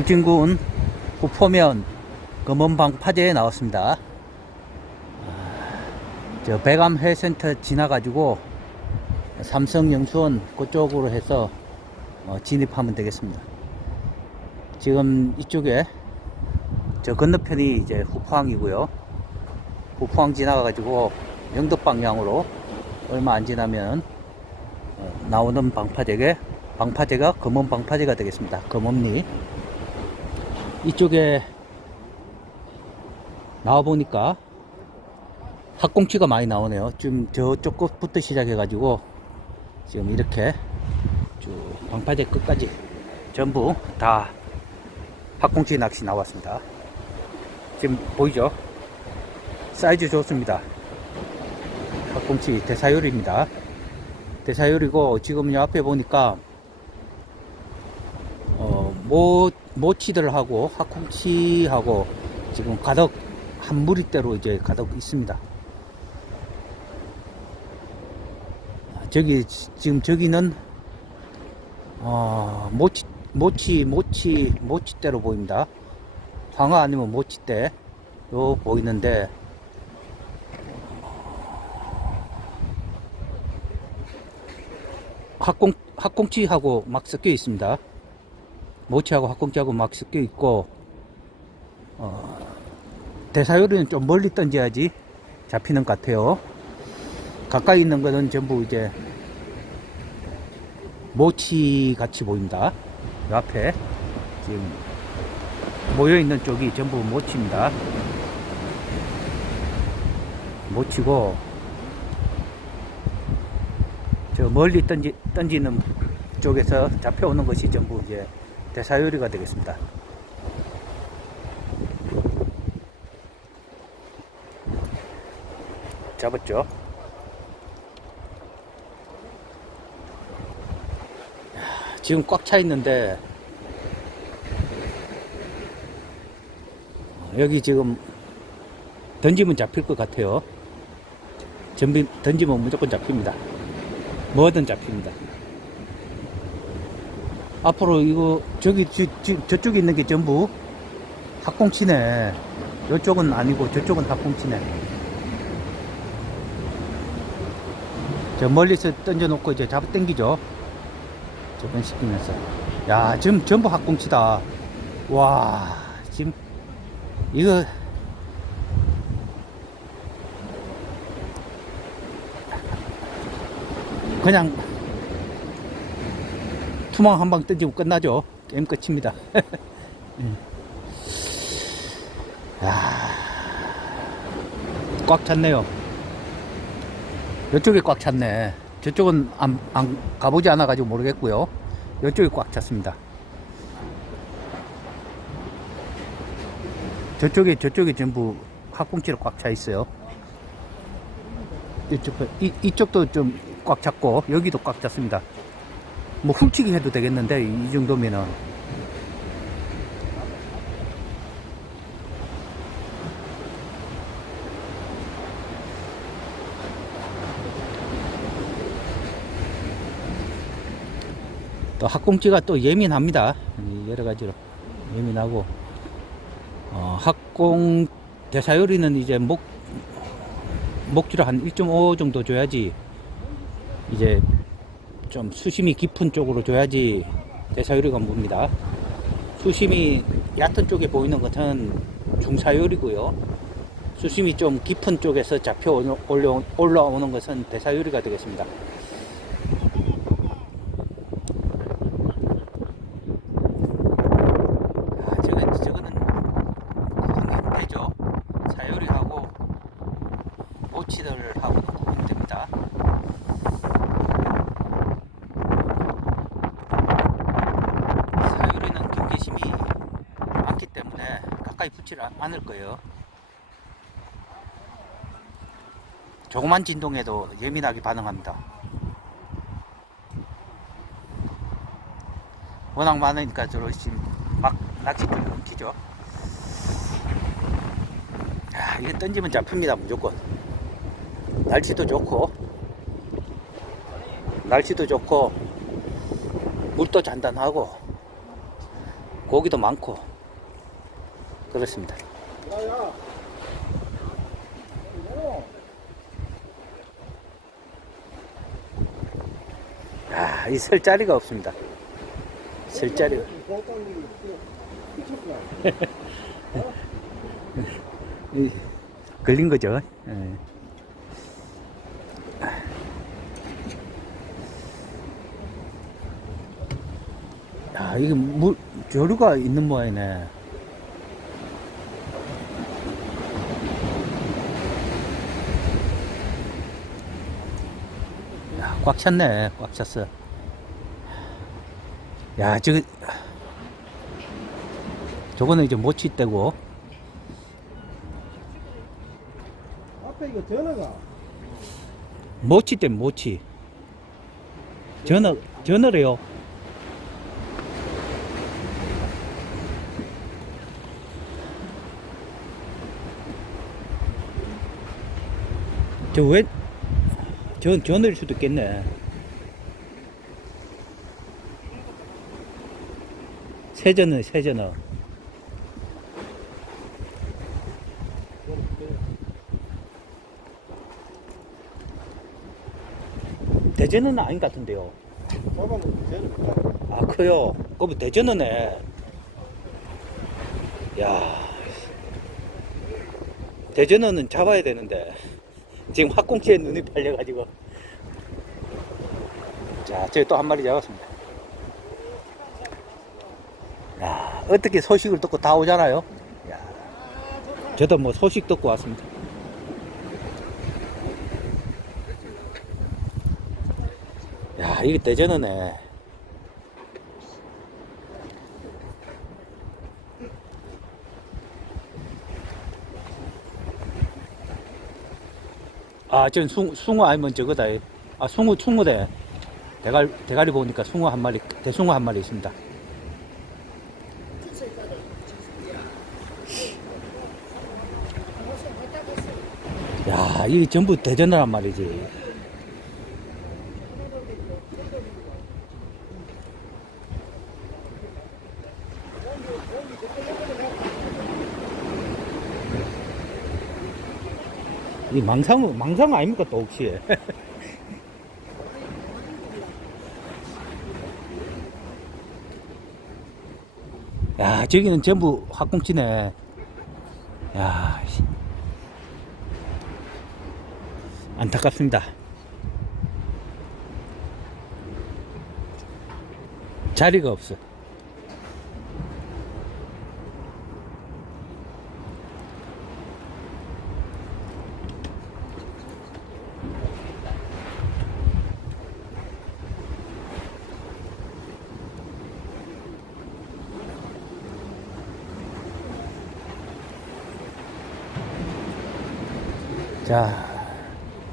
울진군 후포면 검은방 파제에 나왔습니다. 아, 저 배감 회센터 지나가지고 삼성 영수원 그쪽으로 해서 어, 진입하면 되겠습니다. 지금 이쪽에 저 건너편이 이제 후포항이고요. 후포항 지나가가지고 영덕 방향으로 얼마 안 지나면 어, 나오는 방파제게 방파제가 검은 방파제가 되겠습니다. 검은리 이쪽에 나와 보니까 학꽁치가 많이 나오네요. 지금 저쪽 끝부터 시작해가지고 지금 이렇게 쭉 방파제 끝까지 전부 다 학꽁치 낚시 나왔습니다. 지금 보이죠? 사이즈 좋습니다. 학꽁치 대사요리입니다. 대사요리고 지금 요 앞에 보니까 어, 모, 모치들하고 학꽁치하고 지금 가득 한 무리대로 이제 가득 있습니다. 아, 저기 지- 지금 저기는 어, 모치 모치 모치 모치대로 보입니다. 황어 아니면 모치대 요 보이는데 학꽁 학꽁치하고 막 섞여 있습니다. 모치하고 학꽁치하고 막 섞여 있고 어, 대사요리는 좀 멀리 던져야지 잡히는 것 같아요. 가까이 있는 거는 전부 이제 모치 같이 보입니다. 요 앞에 지금 모여 있는 쪽이 전부 모치입니다. 모치고 저 멀리 던지, 던지는 쪽에서 잡혀오는 것이 전부 이제 대사 요리가 되겠습니다. 잡았죠? 야, 지금 꽉 차 있는데 어, 여기 지금 던지면 잡힐 것 같아요. 던지면 무조건 잡힙니다. 뭐든 잡힙니다. 앞으로 이거 저기 저, 저, 저 쪽에 있는 게 전부 학꽁치네. 이쪽은 아니고 저쪽은 학꽁치네. 저 멀리서 던져 놓고 이제 잡아 당기죠. 저번 시키면서. 야, 지금 전부 학꽁치다. 와, 지금 이거 그냥 투망 한 방 던지고 끝나죠. 게임 끝입니다. 음. 야, 꽉 찼네요. 이쪽이 꽉 찼네. 저쪽은 안, 안 가보지 않아가지고 모르겠고요. 이쪽이 꽉 찼습니다. 저쪽에 저쪽이 전부 학꽁치로 꽉 차 있어요. 이쪽 이, 이쪽도 좀 꽉 찼고 여기도 꽉 찼습니다. 뭐 훔치기 해도 되겠는데 이 정도면은 또 학꽁치가 또 예민합니다. 이 여러 가지로 예민하고 어, 학꽁 대사요리는 이제 목 목줄을 한 1.5 정도 줘야지 이제 좀 수심이 깊은 쪽으로 줘야지 대사요리가 뭡니다. 수심이 얕은 쪽에 보이는 것은 중사요리고요. 수심이 좀 깊은 쪽에서 잡혀 올라, 올라오는 것은 대사요리가 되겠습니다. 아, 저건, 저거는 구분이 되죠. 사요리하고 모치들하고 구분이 됩니다. 사유리는 경계심이 많기 때문에 가까이 않- 않을 거예요. 조그만 진동에도 예민하게 반응합니다. 워낙 많으니까 저로 지금 막 낚시들이 넘치죠. 야, 이거 던지면 잡힙니다, 무조건. 날씨도 좋고, 날씨도 좋고, 물도 잔단하고, 고기도 많고 그렇습니다. 아, 이 설 자리가 없습니다. 설 자리가. 이, 걸린 거죠. 예. 야, 이게 물, 조류가 있는 모양이네. 꽉 찼네. 꽉 찼어. 야, 저거, 저거는 이제 모치 떼고, 앞에 이거 전화가 모치 때 모치. 전어, 전어래요. 저 왜, 전, 전어일 수도 있겠네. 세전어, 세전어. 대전은 아닌 것 같은데요. 아, 커요. 그거 대전어네. 야 대전어는 잡아야 되는데. 지금 학꽁치에 눈이 팔려가지고. 자, 저기 또 한 마리 잡았습니다. 야, 어떻게 소식을 듣고 다 오잖아요? 야, 저도 뭐 소식 듣고 왔습니다. 야, 이게 대전어네. 아, 전 숭, 숭어 아니면 저거다. 아, 숭어, 숭어대. 대가리, 대가리 보니까 숭어 한 마리, 대숭어 한 마리 있습니다. 야, 이 전부 대전어란 말이지. 이 망상, 망상 아닙니까, 또 혹시? 야, 저기는 전부 학꽁치네. 야, 씨. 안타깝습니다. 자리가 없어. 자,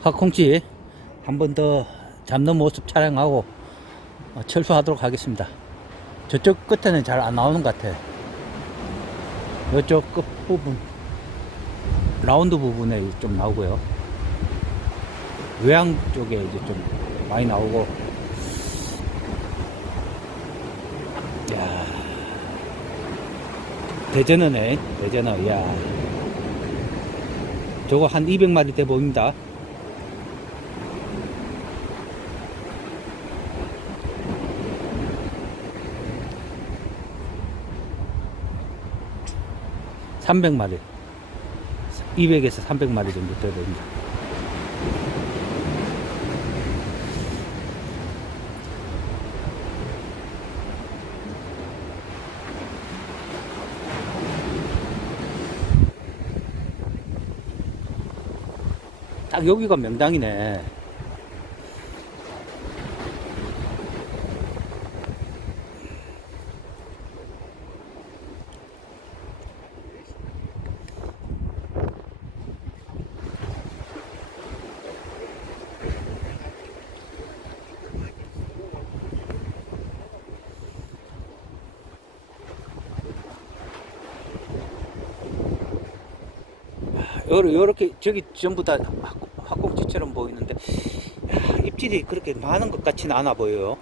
학콩치 한 번 더 잡는 모습 촬영하고 어, 철수하도록 하겠습니다. 저쪽 끝에는 잘 안 나오는 것 같아. 이쪽 끝 부분, 라운드 부분에 좀 나오고요. 외양 쪽에 이제 좀 많이 나오고. 야 대전어네, 대전어, 야 저거 한 200마리 돼 보입니다. (300마리) (200에서 300마리) 정도 돼야 됩니다. 딱 여기가 명당이네. 요러- 요렇게 저기 전부 다 학꽁치처럼 보이는데 야, 입질이 그렇게 많은 것 같지는 않아 보여요.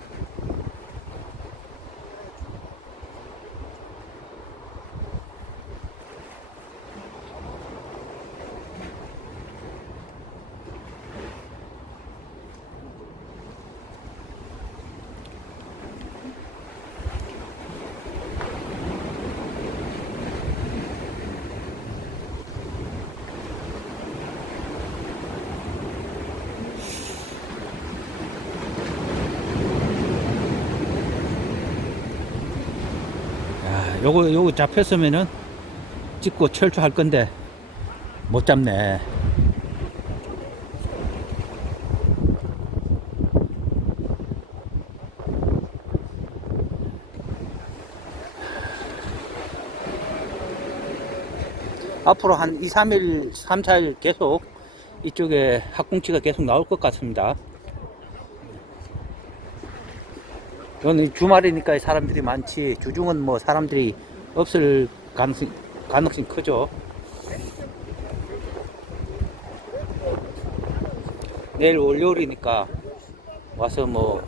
요거 요거 잡혔으면은 찍고 철수할 건데 못 잡네. 앞으로 한 2, 3일, 3, 4일 계속 이쪽에 학꽁치가 계속 나올 것 같습니다. 이거는 주말이니까 사람들이 많지 주중은 뭐 사람들이 없을 가능성, 가능성이 크죠. 내일 월요일이니까 와서 뭐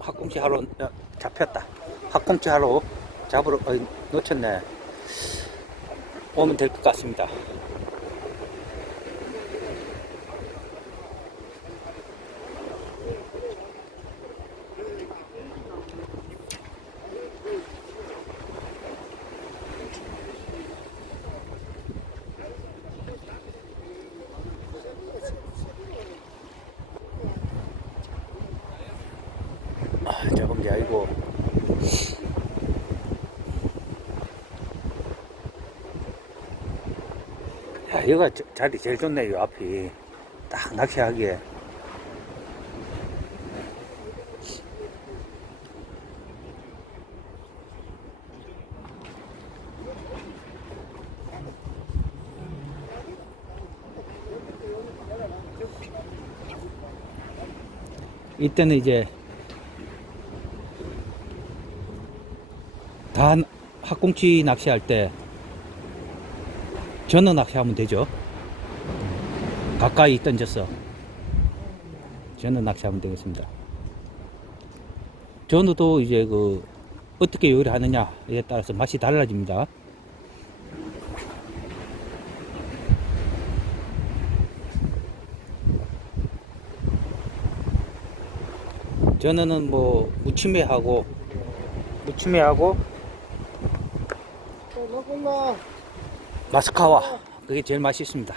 학꽁치 하러 야, 잡혔다. 학꽁치 하러 잡으러 어, 놓쳤네. 오면 될 것 같습니다. 아, 조금 게 아니고 야, 여기가 저- 자리 제일 좋네, 요 앞이. 딱 낚시하기에. 이때는 이제 다 학꽁치 낚시할 때 전어 낚시 하면 되죠. 가까이 던졌어. 전어 낚시 하면 되겠습니다. 전어도 이제 그 어떻게 요리하느냐에 따라서 맛이 달라집니다. 전어는 뭐 무침에 하고 무침에 하고 또 먹었나? 마스카와 그게 제일 맛있습니다.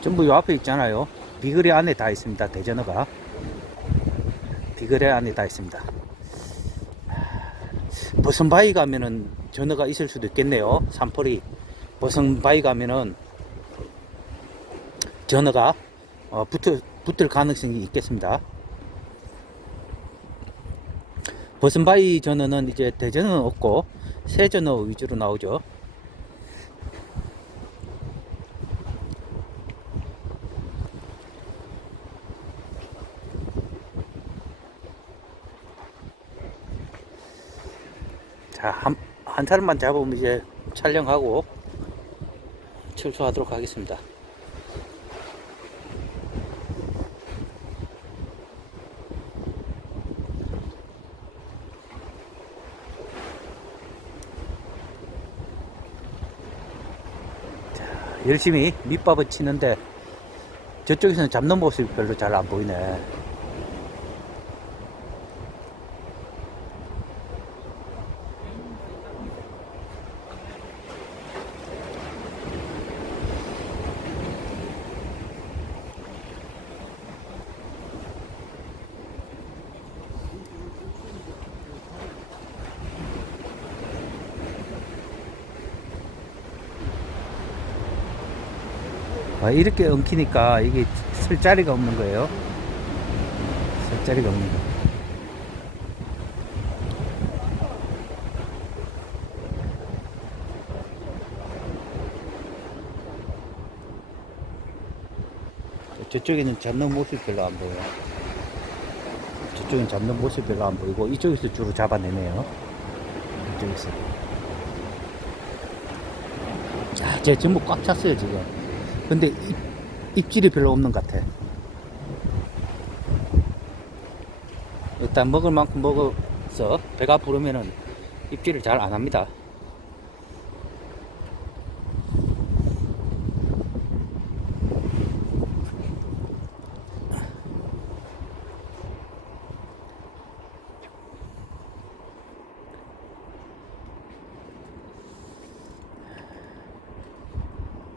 전부 요 앞에 있잖아요. 비거리 안에 다 있습니다. 대전어가 비거리 안에 다 있습니다. 버선바위 가면은 전어가 있을 수도 있겠네요. 산불이 버선바위 가면은 전어가 어, 붙을, 붙을 가능성이 있겠습니다. 버선바위 전어는 이제 대전어는 없고 새전어 위주로 나오죠. 자, 한, 한 사람만 잡으면 이제 촬영하고 철수하도록 하겠습니다. 열심히 밑밥을 치는데 저쪽에서는 잡는 모습이 별로 잘 안 보이네. 아, 이렇게 엉키니까 이게 쓸 자리가 없는 거예요. 쓸 자리가 없는 거. 저쪽에는 잡는 모습이 별로 안 보여요. 저쪽엔 잡는 모습이 별로 안 보이고 이쪽에서 주로 잡아내네요. 이쪽에서. 아, 제 전부 꽉 찼어요 지금. 근데 입, 입질이 별로 없는 것 같아. 일단 먹을 만큼 먹어서 배가 부르면은 입질을 잘 안 합니다.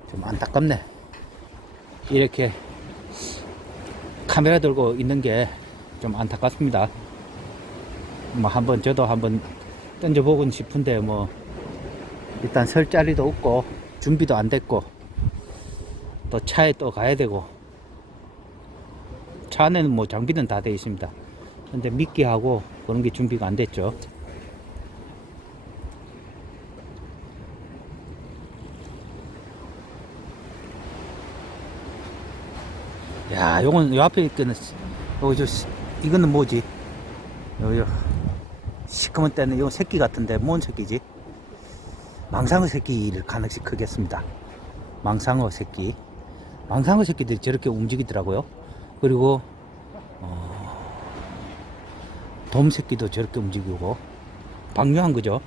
좀 안타깝네. 이렇게 카메라 들고 있는 게 좀 안타깝습니다. 뭐 한번 저도 한번 던져보고 싶은데 뭐 일단 설 자리도 없고 준비도 안 됐고 또 차에 또 가야 되고 차 안에는 뭐 장비는 다 되어 있습니다. 근데 미끼하고 그런 게 준비가 안 됐죠. 야, 요건 요 앞에 있는 요, 저, 시- 이거는 뭐지? 요, 요 시커먼 때는 요 새끼 같은데 뭔 새끼지? 망상어 새끼를 가능씩 크겠습니다. 망상어 새끼. 망상어 새끼들이 저렇게 움직이더라고요. 그리고 어, 돔 새끼도 저렇게 움직이고 방류한 거죠.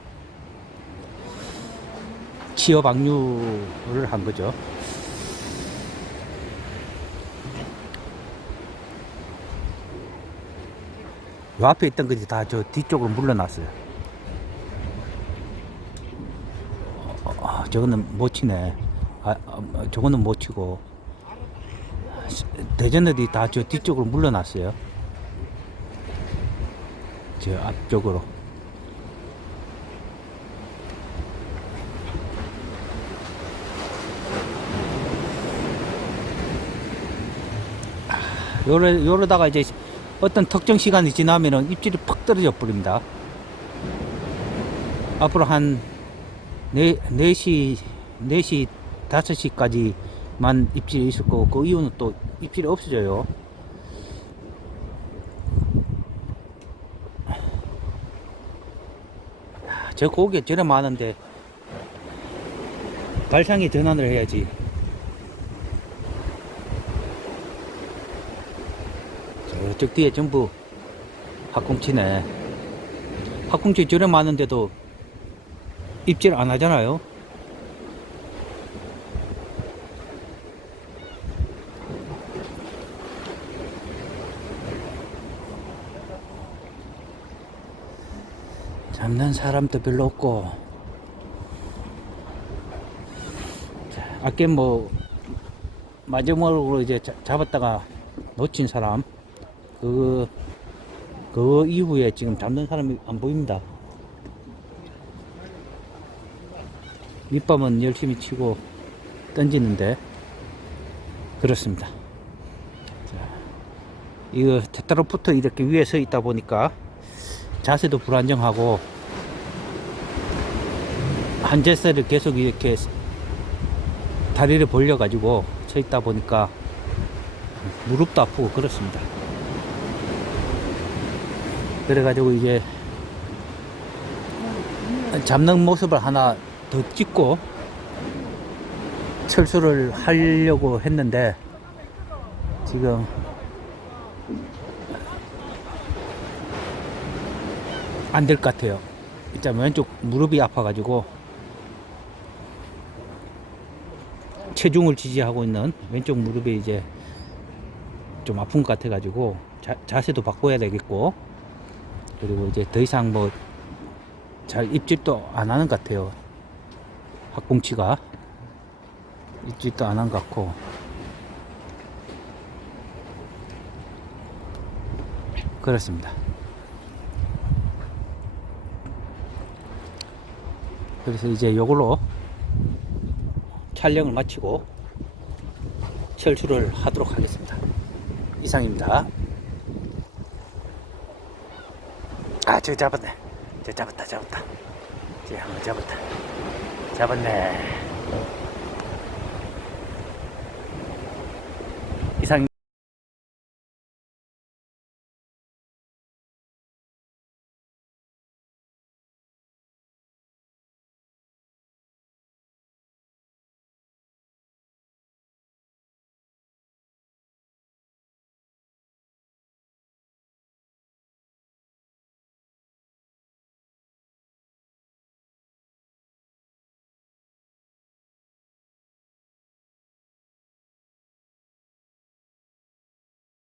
치어 방류를 한 거죠. 요 앞에 있던 것이 다 저 뒤쪽으로 물러났어요. 어, 어, 저거는 못 치네. 아, 어, 저거는 못 치고. 대전들이 다 저 뒤쪽으로 물러났어요. 저 앞쪽으로. 아, 요러, 요러다가 이제 어떤 특정 시간이 지나면은 입질이 팍 떨어져 버립니다. 앞으로 한 4, 4시, 4시, 5시까지만 입질이 있을 거고, 그 이후는 또 입질이 없어져요. 야, 저 고개 저래 많은데, 발상이 전환을 해야지. 저쪽 뒤에 전부 학꽁치네. 학꽁치 저래 많은데도 입질 안 하잖아요. 잡는 사람도 별로 없고. 자, 아까 뭐 마지막으로 이제 자- 잡았다가 놓친 사람 그, 그 이후에 지금 잡는 사람이 안 보입니다. 밑밥은 열심히 치고 던지는데, 그렇습니다. 자, 이거 테트라부터 이렇게 위에 서 있다 보니까 자세도 불안정하고, 한 제세를 계속 이렇게 다리를 벌려가지고 서 있다 보니까 무릎도 아프고 그렇습니다. 그래가지고 이제 잡는 모습을 하나 더 찍고 철수를 하려고 했는데 지금 안 될 것 같아요. 일단 왼쪽 무릎이 아파가지고 체중을 지지하고 있는 왼쪽 무릎이 이제 좀 아픈 것 같아가지고 자, 자세도 바꿔야 되겠고 그리고 이제 더 이상 뭐 잘 입질도 안 하는 것 같아요. 학꽁치가 입질도 안 한 것 같고 그렇습니다. 그래서 이제 요걸로 촬영을 마치고 철수를 하도록 하겠습니다. 이상입니다. 저기 잡았네. 저 잡았다, 잡았다. 저 한번 잡았다. 잡았네.